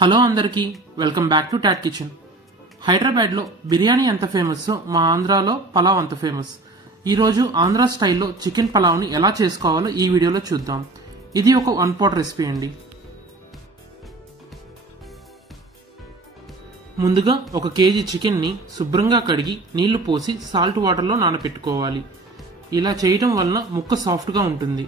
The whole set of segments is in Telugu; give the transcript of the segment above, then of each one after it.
హలో అందరికీ, welcome back to Tot kitchen. హైదరాబాద్లో బిర్యానీ ఎంత ఫేమస్, మా ఆంధ్రాలో పలావ్ అంత ఫేమస్. ఈరోజు ఆంధ్రా స్టైల్లో చికెన్ పలావ్ని ఎలా చేసుకోవాలో ఈ వీడియోలో చూద్దాం. ఇది ఒక 1 pot రెసిపీ అండి. ముందుగా 1 kg చికెన్ని శుభ్రంగా కడిగి నీళ్లు పోసి సాల్ట్ వాటర్లో నానబెట్టుకోవాలి. ఇలా చేయటం వలన ముక్క సాఫ్ట్గా ఉంటుంది.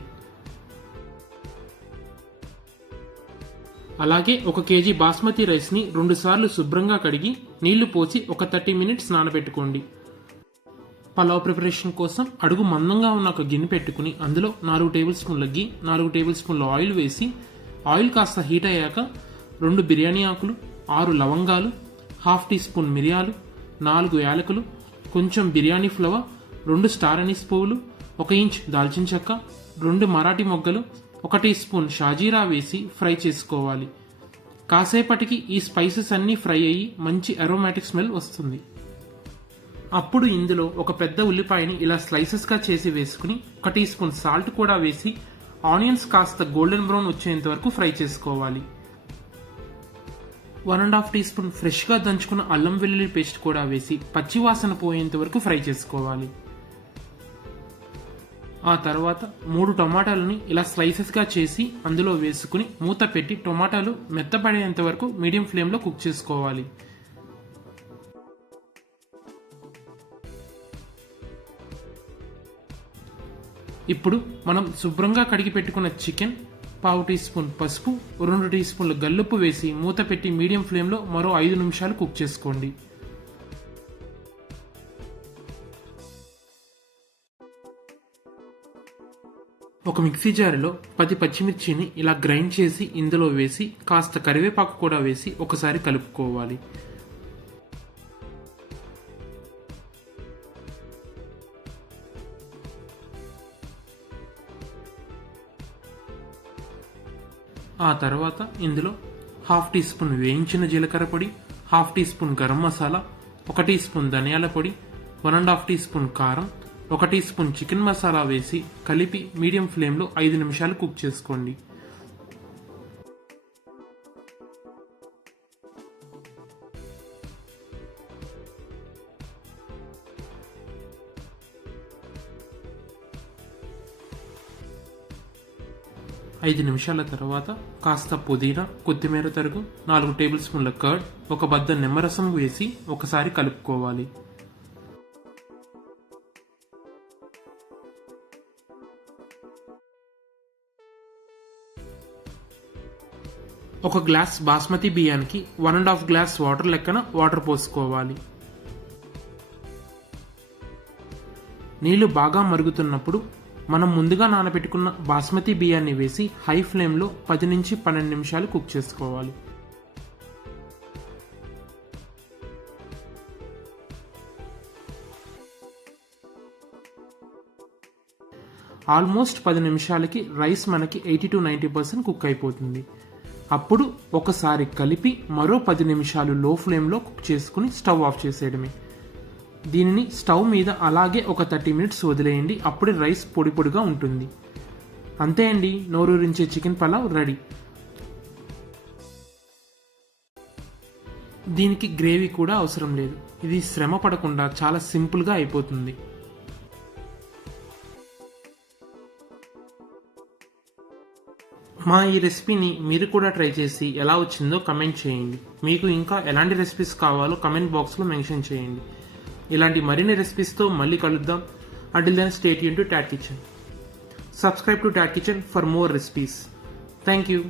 అలాగే 1 kg బాస్మతి రైస్ని 2 సార్లు శుభ్రంగా కడిగి నీళ్లు పోసి ఒక 30 minutes నానబెట్టుకోండి. పలావ్ ప్రిపరేషన్ కోసం అడుగు మందంగా ఉన్న ఒక గిన్నె పెట్టుకుని అందులో 4 టేబుల్ స్పూన్ల గీ, 4 టేబుల్ స్పూన్ల ఆయిల్ వేసి ఆయిల్ కాస్త హీట్ అయ్యాక 2 బిర్యానీ ఆకులు, 6 లవంగాలు, 1/2 టీ స్పూన్ మిరియాలు, 4 యాలకులు, కొంచెం బిర్యానీ ఫ్లవర్, 2 స్టార్ అనీస్ పువ్వులు, 1 ఇంచ్ దాల్చిన చెక్క, 2 మరాఠీ మొగ్గలు, 1 టీ స్పూన్ షాజీరా వేసి ఫ్రై చేసుకోవాలి. కాసేపటికి ఈ స్పైసెస్ అన్నీ ఫ్రై అయ్యి మంచి అరోమాటిక్ స్మెల్ వస్తుంది. అప్పుడు ఇందులో 1 పెద్ద ఉల్లిపాయని ఇలా స్లైసెస్గా చేసి వేసుకుని 1 టీ స్పూన్ సాల్ట్ కూడా వేసి ఆనియన్స్ కాస్త గోల్డెన్ బ్రౌన్ వచ్చేంత వరకు ఫ్రై చేసుకోవాలి. 1.5 టీ స్పూన్ ఫ్రెష్గా దంచుకున్న అల్లం వెల్లుల్లి పేస్ట్ కూడా వేసి పచ్చివాసన పోయేంత వరకు ఫ్రై చేసుకోవాలి. ఆ తర్వాత 3 టమాటాలని ఇలా స్లైసెస్గా చేసి అందులో వేసుకుని మూత పెట్టి టమాటాలు మెత్తపడేంత వరకు మీడియం ఫ్లేమ్లో కుక్ చేసుకోవాలి. ఇప్పుడు మనం శుభ్రంగా కడిగి పెట్టుకున్న చికెన్, 1/2 టీ స్పూన్ పసుపు, 2 టీ స్పూన్లు గల్లుప్పు వేసి మూత పెట్టి మీడియం ఫ్లేమ్లో మరో 5 నిమిషాలు కుక్ చేసుకోండి. ఒక మిక్సీ జారులో 10 పచ్చిమిర్చిని ఇలా గ్రైండ్ చేసి ఇందులో వేసి కాస్త కరివేపాకు కూడా వేసి ఒకసారి కలుపుకోవాలి. ఆ తర్వాత ఇందులో 1/2 టీ స్పూన్ వేయించిన జీలకర్ర పొడి, 1/2 teaspoon garam masala, 1 teaspoon ధనియాల పొడి, 1.5 టీ స్పూన్ కారం, 1 టీ స్పూన్ చికెన్ మసాలా వేసి కలిపి మీడియం ఫ్లేమ్లో 5 నిమిషాలు కుక్ చేసుకోండి. ఐదు నిమిషాల తర్వాత కాస్త పుదీనా, కొత్తిమీర తరుగు, 4 టేబుల్ స్పూన్ల కర్డ్, 1 బద్ద నిమ్మరసం వేసి ఒకసారి కలుపుకోవాలి. ఒక గ్లాస్ బాస్మతి బియ్యానికి 1.5 గ్లాస్ వాటర్ లెక్కన వాటర్ పోసుకోవాలి. నీళ్లు బాగా మరుగుతున్నప్పుడు మనం ముందుగా నానబెట్టుకున్న బాస్మతి బియ్యాన్ని వేసి హై ఫ్లేమ్లో 10 నుంచి 12 నిమిషాలు కుక్ చేసుకోవాలి. ఆల్మోస్ట్ 10 నిమిషాలకి రైస్ మనకి 80 to 90% కుక్ అయిపోతుంది. అప్పుడు ఒకసారి కలిపి మరో 10 నిమిషాలు లో ఫ్లేమ్లో కుక్ చేసుకుని స్టవ్ ఆఫ్ చేసేయడమే. దీనిని స్టవ్ మీద అలాగే ఒక 30 minutes వదిలేయండి. అప్పుడే రైస్ పొడి పొడిగా ఉంటుంది. అంతే అండి, నోరూరించే చికెన్ పలావ్ రెడీ. దీనికి గ్రేవీ కూడా అవసరం లేదు. ఇది శ్రమ పడకుండా చాలా సింపుల్గా అయిపోతుంది. మా ఈ రెసిపీని మీరు కూడా ట్రై చేసి ఎలా వచ్చిందో కమెంట్ చేయండి. మీకు ఇంకా ఎలాంటి రెసిపీస్ కావాలో కమెంట్ బాక్స్లో మెన్షన్ చేయండి. ఇలాంటి మరిన్ని రెసిపీస్తో మళ్ళీ కలుద్దాం. Until then, stay tuned to Tat Kitchen. Subscribe to Tat Kitchen for more recipes. Thank you.